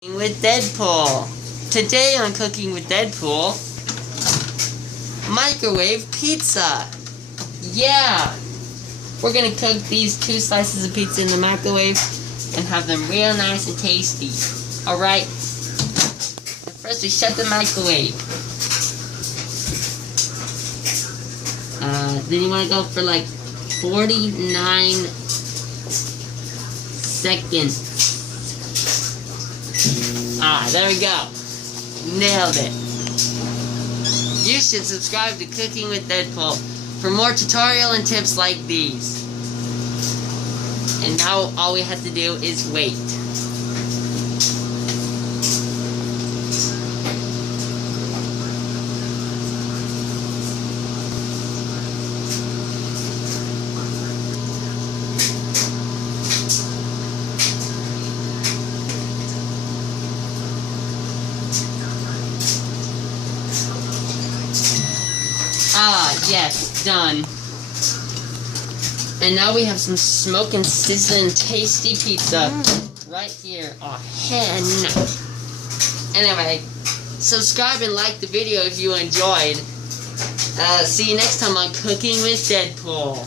With DeadPool. Today on Cooking with DeadPool, microwave pizza. Yeah, we're gonna cook these 2 slices of pizza in the microwave and have them real nice and tasty. Alright, first we shut the microwave. Then you want to go for like 49 seconds. There we go. Nailed it. You should subscribe to Cooking with DeadPool for more tutorial and tips like these. And now all we have to do is wait. Yes, done. And now we have some smoking, sizzling, tasty pizza right here. Oh, hen. Anyway, subscribe and like the video if you enjoyed. See you next time on Cooking with DeadPool.